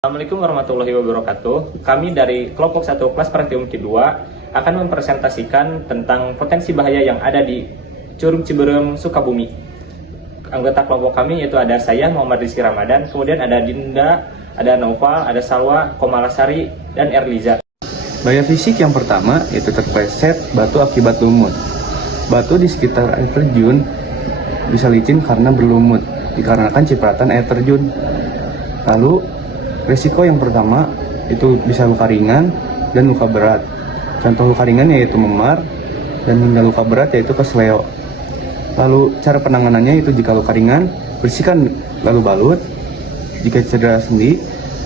Assalamualaikum warahmatullahi wabarakatuh. Kami dari kelompok 1 kelas praktikum kedua akan mempresentasikan tentang potensi bahaya yang ada di Curug Ciberem, Sukabumi. Anggota kelompok kami yaitu ada saya, Muhammad Rizky Ramadan, kemudian ada Dinda, ada Naufal, ada Salwa, Komalasari, dan Erliza. Bahaya fisik yang pertama yaitu terpleset batu akibat lumut. Batu di sekitar air terjun bisa licin karena berlumut, dikarenakan cipratan air terjun. Lalu resiko yang pertama itu bisa luka ringan dan luka berat. Contoh luka ringan yaitu memar dan hingga luka berat yaitu kesleo. Lalu cara penanganannya itu jika luka ringan, bersihkan lalu balut. Jika cedera sendi,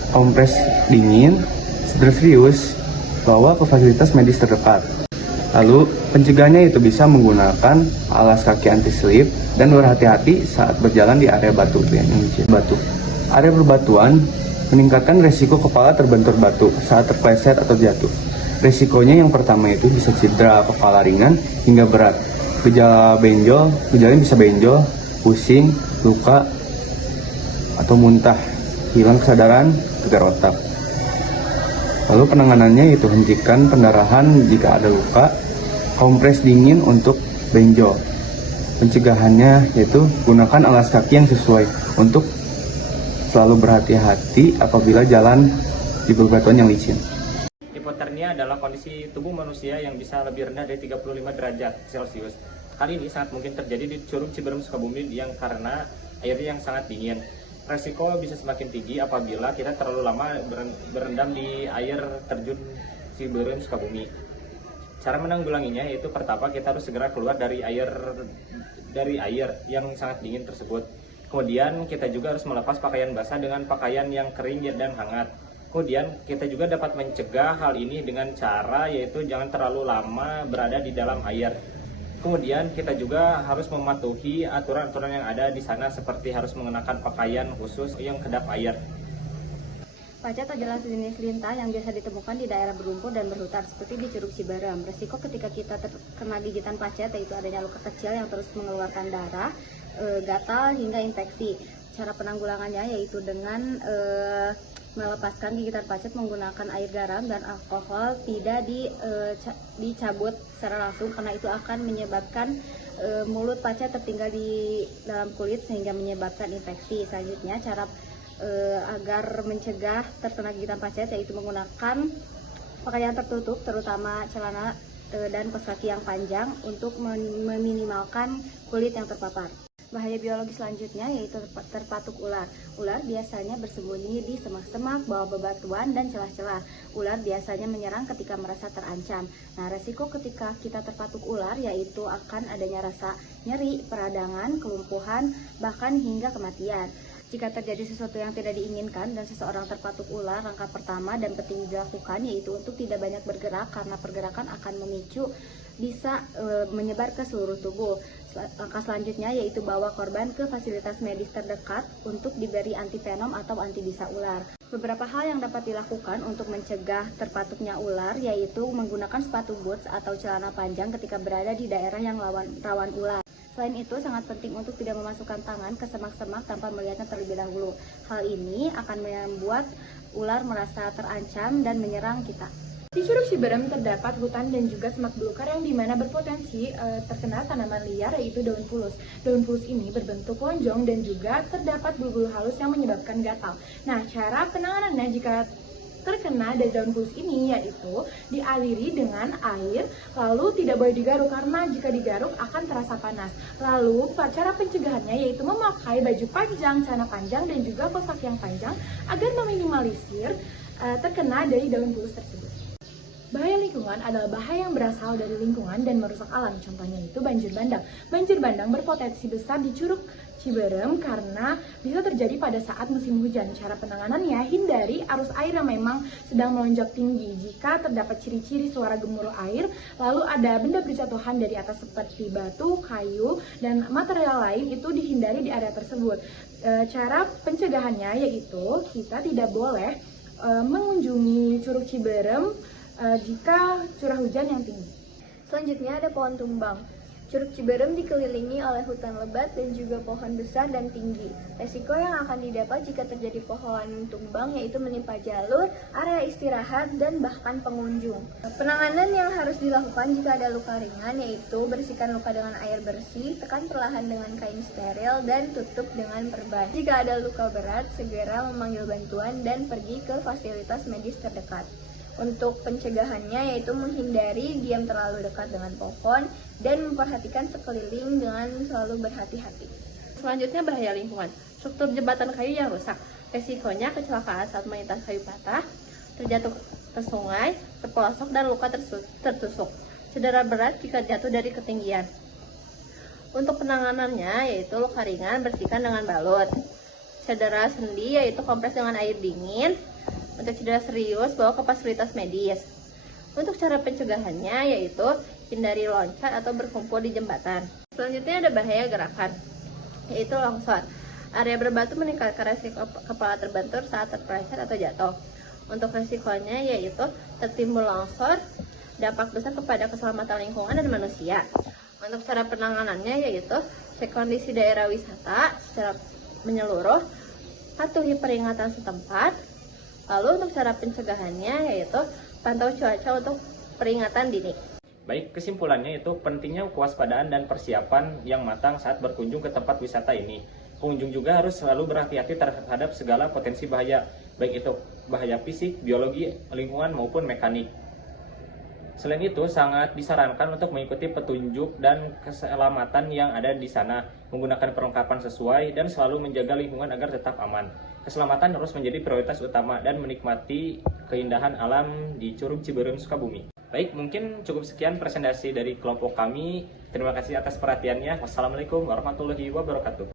kompres dingin. Cedera serius, bawa ke fasilitas medis terdekat. Lalu pencegahannya itu bisa menggunakan alas kaki anti slip dan berhati-hati saat berjalan di area batu. Area berbatuan meningkatkan resiko kepala terbentur batu saat terpleset atau jatuh. Resikonya yang pertama itu bisa cedera kepala ringan hingga berat. Gejalanya bisa benjol, pusing, luka, atau muntah, hilang kesadaran, gegar otak. Lalu penanganannya itu hentikan pendarahan jika ada luka, kompres dingin untuk benjol. Pencegahannya yaitu gunakan alas kaki yang sesuai untuk selalu berhati-hati apabila jalan di bebatuan yang licin. Hipotermia adalah kondisi tubuh manusia yang bisa lebih rendah dari 35 derajat Celcius. Hal ini sangat mungkin terjadi di Curug Ciberem, Sukabumi yang karena airnya yang sangat dingin. Resiko bisa semakin tinggi apabila kita terlalu lama berendam di air terjun Ciberem, Sukabumi. Cara menanggulanginya yaitu pertama kita harus segera keluar dari air yang sangat dingin tersebut. Kemudian kita juga harus melepas pakaian basah dengan pakaian yang kering dan hangat. Kemudian kita juga dapat mencegah hal ini dengan cara yaitu jangan terlalu lama berada di dalam air. Kemudian kita juga harus mematuhi aturan-aturan yang ada di sana seperti harus mengenakan pakaian khusus yang kedap air. Pacet adalah sejenis lintah yang biasa ditemukan di daerah berlumpur dan berhutan seperti di Curug Ciberem. Resiko ketika kita terkena gigitan pacet yaitu adanya luka kecil yang terus mengeluarkan darah, gatal hingga infeksi. Cara penanggulangannya yaitu dengan melepaskan gigitan pacet menggunakan air garam dan alkohol, tidak dicabut secara langsung karena itu akan menyebabkan mulut pacet tertinggal di dalam kulit sehingga menyebabkan infeksi. Selanjutnya cara agar mencegah terkena gigitan pacet yaitu menggunakan pakaian tertutup terutama celana dan kaos kaki yang panjang untuk meminimalkan kulit yang terpapar. Bahaya biologi selanjutnya yaitu terpatuk ular. Ular biasanya bersembunyi di semak-semak, bawah bebatuan, dan celah-celah. Ular biasanya menyerang ketika merasa terancam. Nah, resiko ketika kita terpatuk ular yaitu akan adanya rasa nyeri, peradangan, kelumpuhan, bahkan hingga kematian. Jika terjadi sesuatu yang tidak diinginkan dan seseorang terpatuk ular, langkah pertama dan penting dilakukan yaitu untuk tidak banyak bergerak karena pergerakan akan memicu bisa menyebar ke seluruh tubuh. Langkah selanjutnya yaitu bawa korban ke fasilitas medis terdekat untuk diberi antivenom atau antibisa ular. Beberapa hal yang dapat dilakukan untuk mencegah terpatuknya ular yaitu menggunakan sepatu boots atau celana panjang ketika berada di daerah yang rawan ular. Selain itu, sangat penting untuk tidak memasukkan tangan ke semak-semak tanpa melihatnya terlebih dahulu. Hal ini akan membuat ular merasa terancam dan menyerang kita. Di Curug Ciberem terdapat hutan dan juga semak belukar yang dimana berpotensi terkena tanaman liar yaitu daun pulus. Daun pulus ini berbentuk lonjong dan juga terdapat bulu-bulu halus yang menyebabkan gatal. Nah, cara penanganannya jika terkena dari daun pulus ini yaitu dialiri dengan air, lalu tidak boleh digaruk karena jika digaruk akan terasa panas. Lalu cara pencegahannya yaitu memakai baju panjang, celana panjang, dan juga kaos kaki yang panjang agar meminimalisir terkena dari daun pulus tersebut. Bahaya lingkungan adalah bahaya yang berasal dari lingkungan dan merusak alam. Contohnya itu banjir bandang. Banjir bandang berpotensi besar di Curug Ciberem karena bisa terjadi pada saat musim hujan. Cara penanganannya, hindari arus air yang memang sedang melonjak tinggi. Jika terdapat ciri-ciri suara gemuruh air, lalu ada benda berjatuhan dari atas seperti batu, kayu, dan material lain, itu dihindari di area tersebut. Cara pencegahannya yaitu kita tidak boleh mengunjungi Curug Ciberem jika curah hujan yang tinggi. Selanjutnya ada pohon tumbang. Curug Ciberem dikelilingi oleh hutan lebat dan juga pohon besar dan tinggi. Resiko yang akan didapat jika terjadi pohon tumbang yaitu menimpa jalur, area istirahat, dan bahkan pengunjung. Penanganan yang harus dilakukan jika ada luka ringan yaitu bersihkan luka dengan air bersih, tekan perlahan dengan kain steril, dan tutup dengan perban. Jika ada luka berat, segera memanggil bantuan dan pergi ke fasilitas medis terdekat. Untuk pencegahannya yaitu menghindari diam terlalu dekat dengan pohon dan memperhatikan sekeliling dengan selalu berhati-hati. Selanjutnya bahaya lingkungan. Struktur jembatan kayu yang rusak. Resikonya kecelakaan saat melintas kayu patah, terjatuh ke sungai, terpelosok, dan luka tertusuk. Cedera berat jika jatuh dari ketinggian. Untuk penanganannya yaitu luka ringan bersihkan dengan balut. Cedera sendi yaitu kompres dengan air dingin. Untuk cedera serius, bawa ke fasilitas medis. Untuk cara pencegahannya yaitu hindari loncat atau berkumpul di jembatan. Selanjutnya ada bahaya gerakan, yaitu longsor. Area berbatu meningkatkan resiko kepala terbentur saat terpeleset atau jatuh. Untuk resikonya yaitu tertimbul longsor, dampak besar kepada keselamatan lingkungan dan manusia. Untuk cara penanganannya yaitu cek kondisi daerah wisata secara menyeluruh, patuhi peringatan setempat. Lalu untuk cara pencegahannya yaitu pantau cuaca untuk peringatan dini. Baik, kesimpulannya itu pentingnya kewaspadaan dan persiapan yang matang saat berkunjung ke tempat wisata ini. Pengunjung juga harus selalu berhati-hati terhadap segala potensi bahaya, baik itu bahaya fisik, biologi, lingkungan maupun mekanik. Selain itu, sangat disarankan untuk mengikuti petunjuk dan keselamatan yang ada di sana, menggunakan perlengkapan sesuai, dan selalu menjaga lingkungan agar tetap aman. Keselamatan harus menjadi prioritas utama dan menikmati keindahan alam di Curug Ciberem, Sukabumi. Baik, mungkin cukup sekian presentasi dari kelompok kami. Terima kasih atas perhatiannya. Wassalamualaikum warahmatullahi wabarakatuh.